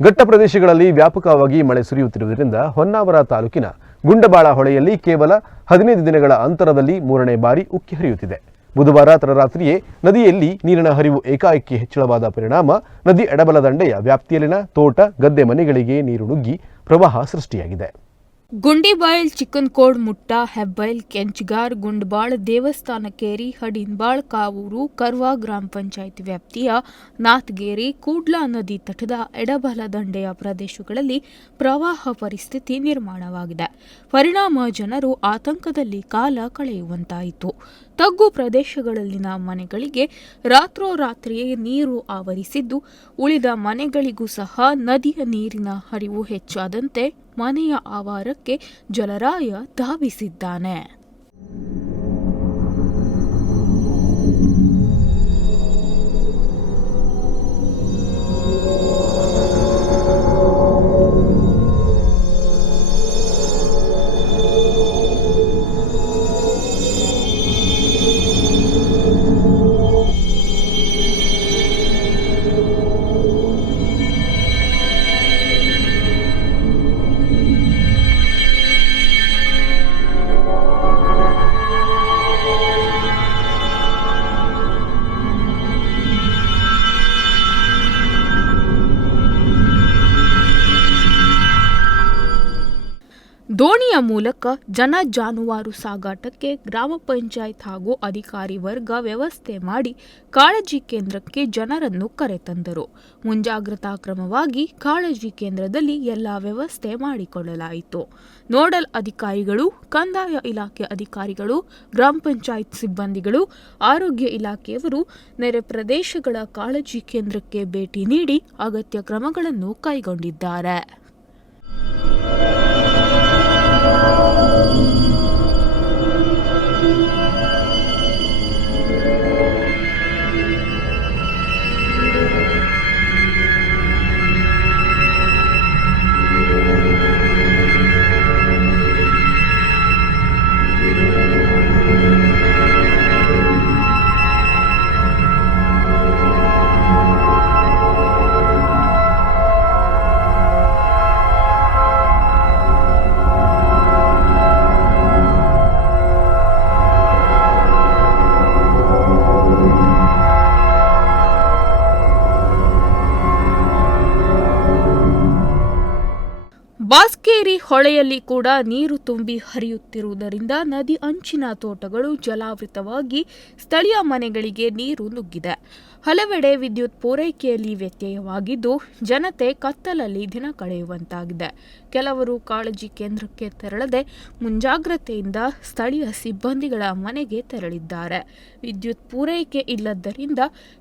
ಘಟ್ಟ ಪ್ರದೇಶಗಳಲ್ಲಿ ವ್ಯಾಪಕವಾಗಿ ಮಳೆ ಸುರಿಯುತ್ತಿರುವುದರಿಂದ ಹೊನ್ನಾವರ ತಾಲೂಕಿನ ಗುಂಡಬಾಳ ಹೊಳೆಯಲ್ಲಿ ಕೇವಲ 15 ದಿನಗಳ ಅಂತರದಲ್ಲಿ 3ನೇ ಬಾರಿ ಉಕ್ಕಿ ಹರಿಯುತ್ತಿದೆ. ಬುಧವಾರ ತಡರಾತ್ರಿಯೇ ನದಿಯಲ್ಲಿ ನೀರಿನ ಹರಿವು ಏಕಾಏಕಿ ಹೆಚ್ಚಳವಾದ ಪರಿಣಾಮ ನದಿ ಎಡಬಲ ದಂಡೆಯ ವ್ಯಾಪ್ತಿಯಲ್ಲಿನ ತೋಟ, ಗದ್ದೆ ಮನೆಗಳಿಗೆ ನೀರು ನುಗ್ಗಿ ಪ್ರವಾಹ ಸೃಷ್ಟಿಯಾಗಿದೆ. ಗುಂಡಿಬಾಳ್, ಚಿಕ್ಕನಕೋಡ್, ಮುಟ್ಟ, ಹೆಬ್ಬೈಲ್, ಕೆಂಚಗಾರ್, ಗುಂಡಬಾಳ್, ದೇವಸ್ಥಾನಕೇರಿ, ಹಡಿನ್ಬಾಳ್, ಕಾವೂರು, ಕರ್ವಾ ಗ್ರಾಮ ಪಂಚಾಯಿತಿ ವ್ಯಾಪ್ತಿಯ ನಾಥಗೇರಿ, ಕೂಡ್ಲಾ ನದಿ ತಟದ ಎಡಬಲ ದಂಡೆಯ ಪ್ರದೇಶಗಳಲ್ಲಿ ಪ್ರವಾಹ ಪರಿಸ್ಥಿತಿ ನಿರ್ಮಾಣವಾಗಿದೆ. ಪರಿಣಾಮ ಜನರು ಆತಂಕದಲ್ಲಿ ಕಾಲ ಕಳೆಯುವಂತಾಯಿತು. ತಗ್ಗು ಪ್ರದೇಶಗಳಲ್ಲಿನ ಮನೆಗಳಿಗೆ ರಾತ್ರೋರಾತ್ರಿಯೇ ನೀರು ಆವರಿಸಿದ್ದು, ಉಳಿದ ಮನೆಗಳಿಗೂ ಸಹ ನದಿಯ ನೀರಿನ ಹರಿವು ಹೆಚ್ಚಾದಂತೆ ಮನೆಯ ಆವಾರಕ್ಕೆ ಜಲರಾಯ ಧಾವಿಸಿದ್ದಾನೆ. ದೋಣಿಯ ಮೂಲಕ ಜನ ಜಾನುವಾರು ಸಾಗಾಟಕ್ಕೆ ಗ್ರಾಮ ಪಂಚಾಯತ್ ಹಾಗೂ ಅಧಿಕಾರಿ ವರ್ಗ ವ್ಯವಸ್ಥೆ ಮಾಡಿ ಕಾಳಜಿ ಕೇಂದ್ರಕ್ಕೆ ಜನರನ್ನು ಕರೆತಂದರು. ಮುಂಜಾಗ್ರತಾ ಕ್ರಮವಾಗಿ ಕಾಳಜಿ ಕೇಂದ್ರದಲ್ಲಿ ಎಲ್ಲ ವ್ಯವಸ್ಥೆ ಮಾಡಿಕೊಳ್ಳಲಾಯಿತು. ನೋಡಲ್ ಅಧಿಕಾರಿಗಳು, ಕಂದಾಯ ಇಲಾಖೆ ಅಧಿಕಾರಿಗಳು, ಗ್ರಾಮ ಪಂಚಾಯತ್ ಸಿಬ್ಬಂದಿಗಳು, ಆರೋಗ್ಯ ಇಲಾಖೆಯವರು ನೆರೆ ಪ್ರದೇಶಗಳ ಕಾಳಜಿ ಕೇಂದ್ರಕ್ಕೆ ಭೇಟಿ ನೀಡಿ ಅಗತ್ಯ ಕ್ರಮಗಳನ್ನು ಕೈಗೊಂಡಿದ್ದಾರೆ. ಬಾಸ್ಕೇರಿ ಹೊಳೆಯಲ್ಲಿ ಕೂಡ ನೀರು ತುಂಬಿ ಹರಿಯುತ್ತಿರುವುದರಿಂದ ನದಿ ಅಂಚಿನ ತೋಟಗಳು ಜಲಾವೃತವಾಗಿ ಸ್ಥಳೀಯ ಮನೆಗಳಿಗೆ ನೀರು ನುಗ್ಗಿದೆ. ಹಲವೆಡೆ ವಿದ್ಯುತ್ ಪೂರೈಕೆಯಲ್ಲಿ ವ್ಯತ್ಯಯವಾಗಿದ್ದು, ಜನತೆ ಕತ್ತಲಲ್ಲಿ ದಿನ ಕಳೆಯುವಂತಾಗಿದೆ. ಕೆಲವರು ಕಾಳಜಿ ಕೇಂದ್ರಕ್ಕೆ ತೆರಳದೆ ಮುಂಜಾಗ್ರತೆಯಿಂದ ಸ್ಥಳೀಯ ಸಿಬ್ಬಂದಿಗಳ ಮನೆಗೆ ತೆರಳಿದ್ದಾರೆ. ವಿದ್ಯುತ್ ಪೂರೈಕೆ ಇಲ್ಲದ್ದರಿಂದ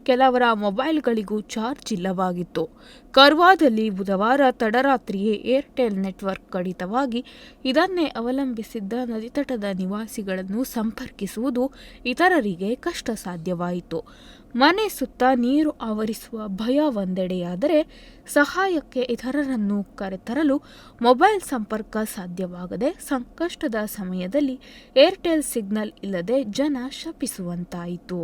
ಕೆಲವರ ಮೊಬೈಲ್ಗಳಿಗೂ ಚಾರ್ಜ್ ಇಲ್ಲವಾಗಿತ್ತು. ಕರ್ವಾದಲ್ಲಿ ಬುಧವಾರ ತಡರಾತ್ರಿಯೇ ಏರ್ಟೆಲ್ ನೆಟ್ವರ್ಕ್ ಕಡಿತವಾಗಿ ಇದನ್ನೇ ಅವಲಂಬಿಸಿದ್ದ ನದಿತಟದ ನಿವಾಸಿಗಳನ್ನು ಸಂಪರ್ಕಿಸುವುದು ಇತರರಿಗೆ ಕಷ್ಟ ಸಾಧ್ಯವಾಯಿತು. ಮನೆ ಸುತ್ತ ನೀರು ಆವರಿಸುವ ಭಯ ಒಂದೆಡೆಯಾದರೆ, ಸಹಾಯಕ್ಕೆ ಇತರರನ್ನು ಕರೆತರಲು ಮೊಬೈಲ್ ಸಂಪರ್ಕ ಸಾಧ್ಯವಾಗದೆ ಸಂಕಷ್ಟದ ಸಮಯದಲ್ಲಿ ಏರ್ಟೆಲ್ ಸಿಗ್ನಲ್ ಇಲ್ಲದೆ ಜನ ಶಪಿಸುವಂತಾಯಿತು.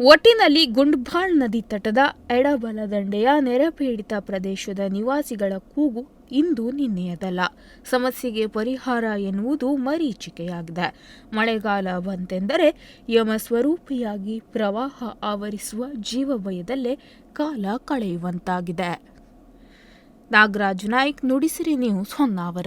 ಒಟ್ಟಿನಲ್ಲಿ ಗುಂಡ್ಬಾಳ್ ನದಿ ತಟದ ಎಡಬಲ ದಂಡೆಯ ನೆರೆಪೀಡಿತ ಪ್ರದೇಶದ ನಿವಾಸಿಗಳ ಕೂಗು ಇಂದು ನಿನ್ನೆಯದಲ್ಲ. ಸಮಸ್ಯೆಗೆ ಪರಿಹಾರ ಎನ್ನುವುದು ಮರೀಚಿಕೆಯಾಗಿದೆ. ಮಳೆಗಾಲ ಬಂತೆಂದರೆ ಯಮಸ್ವರೂಪಿಯಾಗಿ ಪ್ರವಾಹ ಆವರಿಸುವ ಜೀವಭಯದಲ್ಲೇ ಕಾಲ ಕಳೆಯುವಂತಾಗಿದೆ. ನಾಗರಾಜ್ ನಾಯ್ಕ್, ನುಡಿಸಿರಿ ನ್ಯೂಸ್, ಹೊನ್ನಾವರ.